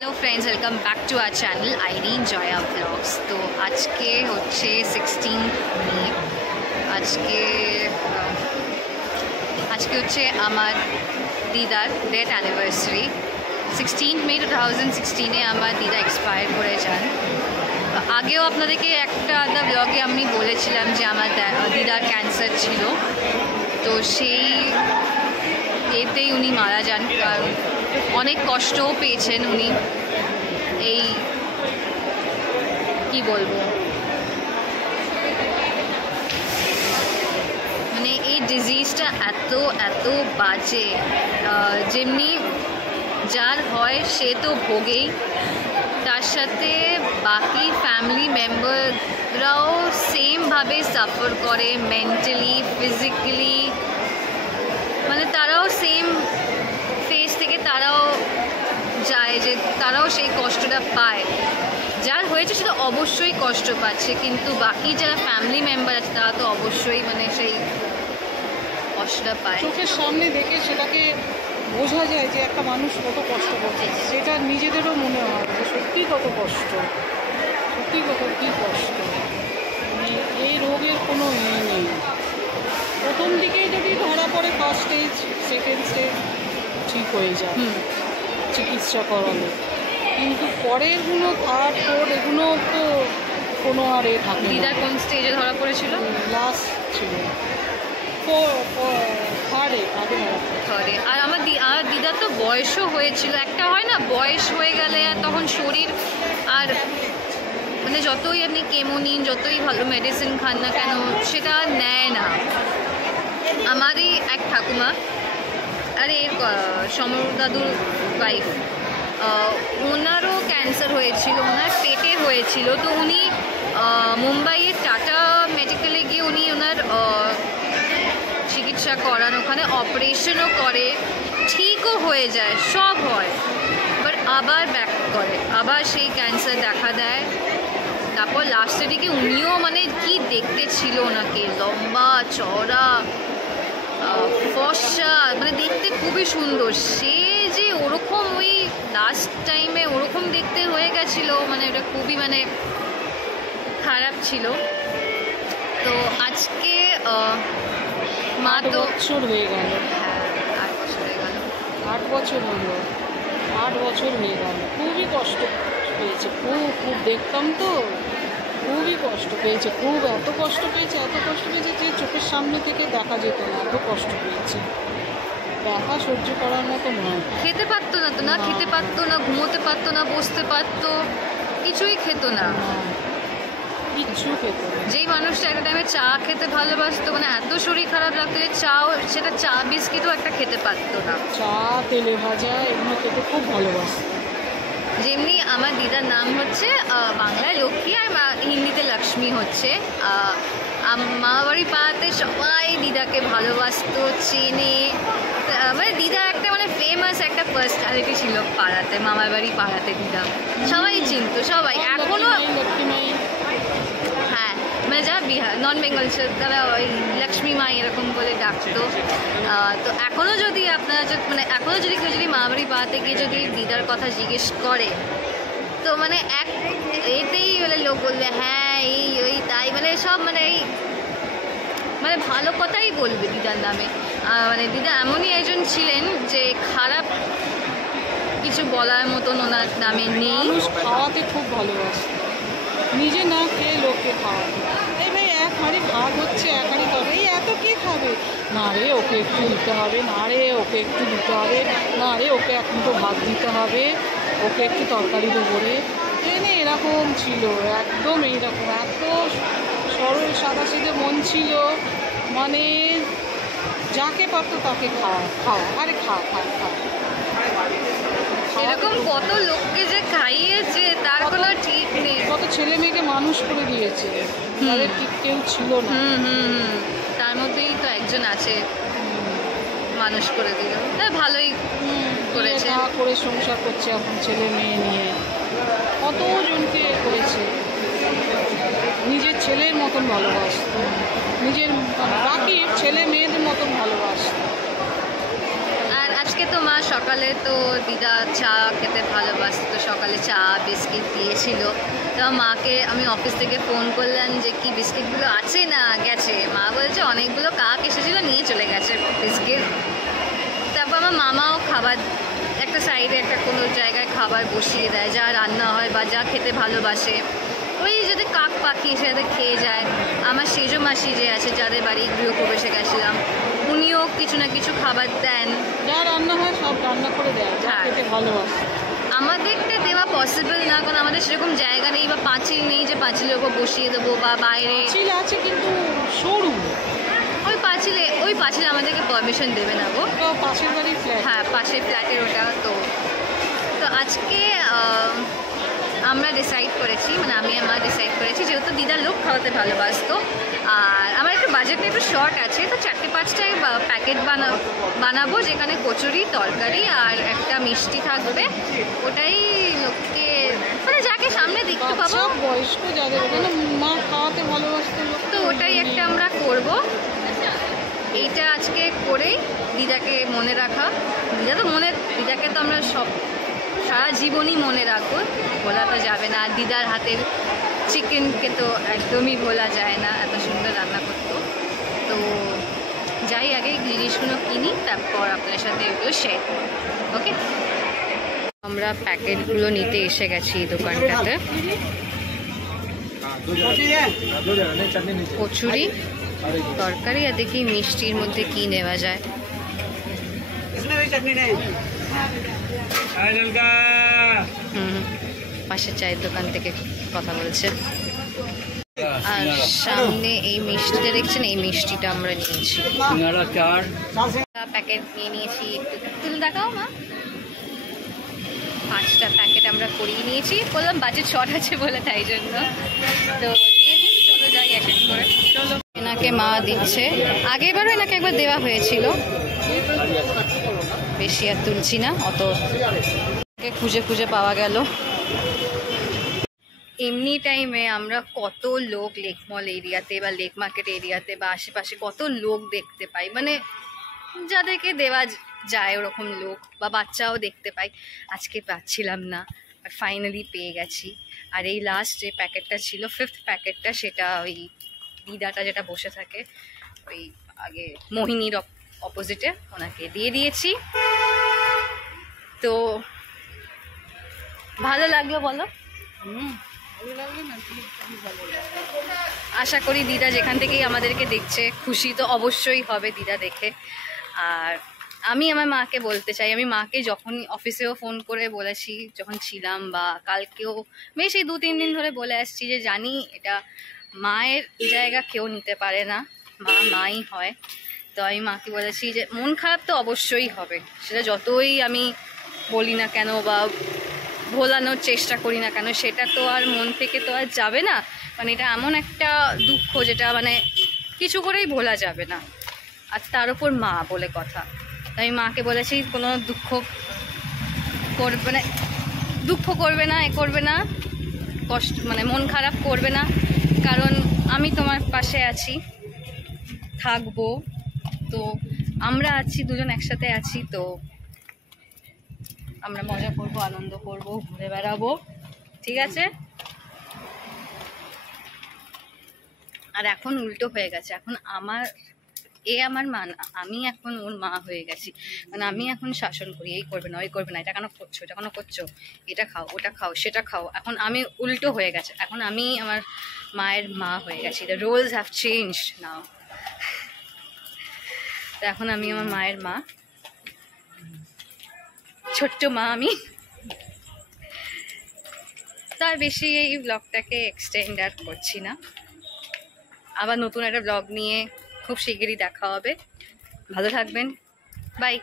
Hello friends, welcome back to our channel Irene Jaya vlogs. तो आज के होच्छे 16 मे आज के होच्छे आमार दिदार डेथ অ্যানিভার্সারি। 16 मे 2016 आमार दिदा एक्सपायर करे जान। আগেও আপনাদেরকে একটা আলাদা ব্লগে আমি বলেছিলাম যে আমার দিদার ক্যান্সার ছিল, তো সেই এতেই উনি মারা যান। কারণ অনেক কষ্টও পেয়েছেন উনি। এই কি বলবো, মানে এই ডিজিজটা এত এত বাজে, যেমনি যার হয় সে তো ভোগেই, তার সাথে বাকি ফ্যামিলি মেম্বাররাও সেমভাবে সাফার করে মেন্টালি ফিজিক্যালি। মানে তারাও সেম ফেজ থেকে তারাও যায়, যে তারাও সেই কষ্টটা পায়। যার হয়েছে সে তো অবশ্যই কষ্ট পাচ্ছে, কিন্তু বাকি যারা ফ্যামিলি মেম্বার আছে তারা তো অবশ্যই মানে সেই কষ্টটা পায়। চোখের সামনে দেখে সেটাকে বোঝা যায় যে একটা মানুষ কত কষ্ট করছে, সেটা নিজেদেরও মনে হয় যে সত্যি কত কষ্ট, সত্যি কত কী কষ্ট। মানে এই রোগের কোনো নেই। প্রথম দিকে যদি ধরা পড়ে ফার্স্ট স্টেজ, সেকেন্ড স্টেজ ঠিক হয়ে যায় চিকিৎসা করালে, কিন্তু পরেরগুলো থার্ড ফোর্থ এগুলো তো কোনো আর এ থাকে। দিদার কোন স্টেজে ধরা পড়েছিল? লাস্ট ছিল থার্ডে, আগে থার্ডে। আর আমার দিদার তো বয়সও হয়েছিল। একটা হয় না, বয়স হয়ে গেলে আর তখন শরীর আর মানে যতই আপনি কেমো নিন, যতই ভালো মেডিসিন খান না কেন, সেটা নেয় না। আমারই এক ঠাকুমা, আরে সমর দাদুর ওয়াইফ, ওনারও ক্যান্সার হয়েছিল, ওনার পেটে হয়েছিল। তো উনি মুম্বাইয়ের টাটা মেডিকেলে গিয়ে উনি ওনার চিকিৎসা করান, ওখানে অপারেশনও করে, ঠিকও হয়ে যায়, সব হয়। বাট আবার ব্যাক করে, আবার সেই ক্যান্সার দেখা দেয়। তারপর লাস্টের দিকে উনিও মানে কি দেখতে ছিল ওনাকে, লম্বা চওড়া ফর্সা, মানে দেখতে খুবই সুন্দর। সে যে ওরকম ওই লাস্ট টাইমে ওরকম দেখতে হয়ে গেছিলো, মানে ওটা খুবই মানে খারাপ ছিল। তো আজকে মা তো 8 বছর হয়ে গেল। হ্যাঁ, 8 বছর হয়ে গেল। 8 বছর হলো, 8 বছর হয়ে গেল। খুবই কষ্ট পেয়েছে, খুব দেখতাম তো, খুবই কষ্ট পেয়েছে, এত কষ্ট পেয়েছে যে চোখের সামনে থেকে দেখা যেত না, এত কষ্ট পেয়েছে। ব্যথা সহ্য করার মতো নয়। খেতে পারতো না, তো না খেতে পারতো না, ঘুমোতে পারতো না, বসতে পারতো, কিছুই খেত না, কিচ্ছু খেত না। যেই মানুষটা একটা টাইমে চা খেতে ভালোবাসতো, মানে এত শরীর খারাপ লাগতো যে সেটা চা বিস্কিটও একটা খেতে পারতো না। চা, তেলে ভাজা এগুলো খেতে খুব ভালোবাসতো। যেমনি আমার দিদার নাম হচ্ছে বাংলায় লক্ষ্মী আর হিন্দিতে লক্ষ্মী হচ্ছে। মামাবাড়ি পাড়াতে সবাই দিদাকে ভালোবাসতো, চেনে। মানে দিদার একটা মানে ফেমাস একটা পার্সোনালিটি ছিল পাড়াতে, মামার বাড়ি পাড়াতে দিদা সবাই চিনতো, সবাই এখনও। হ্যাঁ, মানে যারা বিহার নন বেঙ্গল তারা ওই লক্ষ্মী মা এরকম বলে ডাকতো। তো এখনও যদি আপনারা মানে এখনও যদি কেউ যদি মামাবাড়ি পাড়াতে গিয়ে যদি দিদার কথা জিজ্ঞেস করে, তো মানে এক এতেই বলে লোক বলবে হ্যাঁ এই ওই তাই, মানে সব মানে এই মানে ভালো কথাই বলবে দিদার নামে। মানে দিদা এমনই একজন ছিলেন যে খারাপ কিছু বলার মতন ওনার নামে নেই। মানুষ খাওয়াতে খুব ভালোবাসে, নিজে না খেয়ে লোককে খাওয়াতে। এই ভাই এক হাঁড়ি ভাত হচ্ছে, এক হাঁড়ি তবে এই এত কে খাবে, না রে ওকে একটু দিতে হবে, না রে ওকে একটু দিতে হবে, না রে ওকে এক মুঠো ভাত দিতে হবে, ওকে একটু তরকারি দেবো রে। এরকম ছিল, একদম এইরকম, এত সরল সাদাসিধে মন ছিল। মানে যাকে পারতো তাকে খাওয়া আরে খা। এরকম কত লোককে যে খাইয়েছে তার কোনো ঠিক নেই। কত ছেলে মেয়েকে মানুষ করে দিয়েছে, তাদের ঠিক কেউ ছিল না। তার মধ্যেই তো একজন আছে, মানুষ করে দিল, ভালোই করেছে। করে সংসার করছে এখন ছেলে মেয়ে নিয়ে, কতজনকে করেছে। নিজের ছেলের মতন ভালোবাসত, নিজের বাকি ছেলে মেয়েদের মতন ভালোবাসত। আর আজকে তো মা সকালে তো দিদা চা খেতে ভালোবাসত, তো সকালে চা বিস্কিট দিয়েছিল। তো মাকে আমি অফিস থেকে ফোন করলাম যে কি বিস্কিটগুলো আছে না গেছে, মা বলছে অনেকগুলো কাক এসেছিলো নিয়ে চলে গেছে বিস্কিট। তারপর আমার মামাও খাবার একটা সাইডে একটা কোনো জায়গায় খাবার বসিয়ে দেয়, যা রান্না হয় বা যা খেতে ভালোবাসে, ওই যদি কাক পাখি এসে যাতে খেয়ে যায়। আমার সেজ মাসি যে আছে, যাদের বাড়ি গৃহপ্রবেশে গেছিলাম, উনিও কিছু না কিছু খাবার দেন, যা রান্না হয় সব রান্না করে দেয়, যা খেতে ভালোবাসে। আমাদেরটা দেওয়া পসিবল না, কারণ আমাদের সেরকম জায়গা নেই বা পাঁচিল নেই যে পাঁচিলের ওপর বসিয়ে দেবো, বা বাইরে পাঁচিল আছে কিন্তু সরু, ওই পাঁচিলে আমাদেরকে পারমিশন দেবে না গো। তো পাশের বাড়ির ফ্ল্যাট, হ্যাঁ পাশের ফ্ল্যাটের ওটা। তো আজকে আমরা ডিসাইড করেছি, মানে আমি আমার ডিসাইড করেছি, যেহেতু দিদা লোক খাওয়াতে ভালোবাসতো আর আমার একটু বাজেটটা একটু শর্ট আছে, তো 4-5টাই প্যাকেট বানাবো, যেখানে কচুরি, তরকারি আর একটা মিষ্টি থাকবে। ওটাই লোককে, মানে যাকে সামনে দেখতে পাবো, বয়স্ক যাদের মা খাওয়াতে ভালোবাসতো, তো ওটাই একটা আমরা করব। এইটা আজকে করেই দিদাকে মনে রাখা, দিদাকে তো আমরা সারা জীবনই মনে রাখবো, ভোলা তো যাবে না। আর দিদার হাতের চিকেনকে তো একদমই ভোলা যায় না, এত সুন্দর রান্না করতো। তো যাই আগে জিনিসগুলো কিনি, তারপর আপনার সাথে এগুলো শেয়ার, ওকে। আমরা প্যাকেটগুলো নিতে এসে গেছি এই দোকানটাতে। কচুরি, তরকারি আর দেখি মিষ্টির মধ্যে কি নেওয়া যায়। পাশের চায়ের দোকান থেকে কথা বলছে। আর সামনে এই মিষ্টিটা দেখছেন, এই মিষ্টিটা আমরা নিয়েছি, প্যাকেট নিয়ে নিয়েছি। তুমি দেখাও মা, 5টা প্যাকেট আমরা করিয়ে নিয়েছি, বললাম বাজেট শর্ট আছে বলে, তাই জন্য। তো চলো যাই এক এক করে। চলো, এনাকে মা দিচ্ছে, আগেরবারও এনাকে একবার দেওয়া হয়েছিল, বেশি আর তুলছি না, অত খুঁজে খুঁজে পাওয়া গেল। এমনি টাইমে আমরা কত লোক লেক মল এরিয়াতে বা লেক মার্কেট এরিয়াতে বা আশেপাশে কত লোক দেখতে পাই, মানে যাদেরকে দেওয়া যায় ওরকম লোক, বা বাচ্চাও দেখতে পাই। আজকে পাচ্ছিলাম না, আর ফাইনালি পেয়ে গেছি। আর এই লাস্ট যে প্যাকেটটা ছিল, 5th প্যাকেটটা, সেটা ওই দিদাটা যেটা বসে থাকে ওই আগে মোহিনীর অপোজিটে, ওনাকে দিয়ে দিয়েছি। তো ভালো লাগলো বলো? আশা করি দিদা যেখান থেকেই আমাদেরকে দেখছে খুশি তো অবশ্যই হবে দিদা দেখে। আর আমি আমার মাকে বলতে চাই, আমি মাকে যখন অফিসেও ফোন করে বলেছি যখন ছিলাম, বা কালকেও বেশ এই 2-3 দিন ধরে বলে আসছি যে জানি এটা মায়ের জায়গা কেউ নিতে পারে না, মাই হয়। তো আমি মাকে বলেছি যে মন খারাপ তো অবশ্যই হবে, সেটা যতই আমি বলি না কেন বা ভোলানোর চেষ্টা করি না কেন, সেটা তো আর মন থেকে তো আর যাবে না। মানে এটা এমন একটা দুঃখ যেটা মানে কিছু করেই ভোলা যাবে না, আর তার উপর মা বলে কথা। তাই মাকে বলেছি কোনো দুঃখ করবে না, এ করবে না, কষ্ট মানে মন খারাপ করবে না, কারণ আমি তোমার পাশে আছি, থাকবো। তো আমরা আছি, দুজন একসাথে আছি, তো আমরা মজা করবো, আনন্দ করবো, ঘুরে বেড়াবো, ঠিক আছে? আর এখন উল্টো হয়ে গেছে, এখন আমার মা না, আমি এখন ওর মা হয়ে গেছি। মানে আমি এখন শাসন করি, এই করবে না, ওই করবে না, এটা কেন করছো, এটা কেন করছো, এটা খাও, ওটা খাও, সেটা খাও। এখন আমি উল্টো হয়ে গেছে, এখন আমি আমার মায়ের মা হয়ে গেছি। দ্য রোলস হ্যাভ চেঞ্জড নাও। তো এখন আমি আমার মায়ের মা, ছোট্ট মা আমি। তার বেশি এই ব্লগটাকে এক্সটেন্ড আর করছি না, আবার নতুন একটা ব্লগ নিয়ে খুব শিগগিরই দেখা হবে। ভালো থাকবেন, বাই।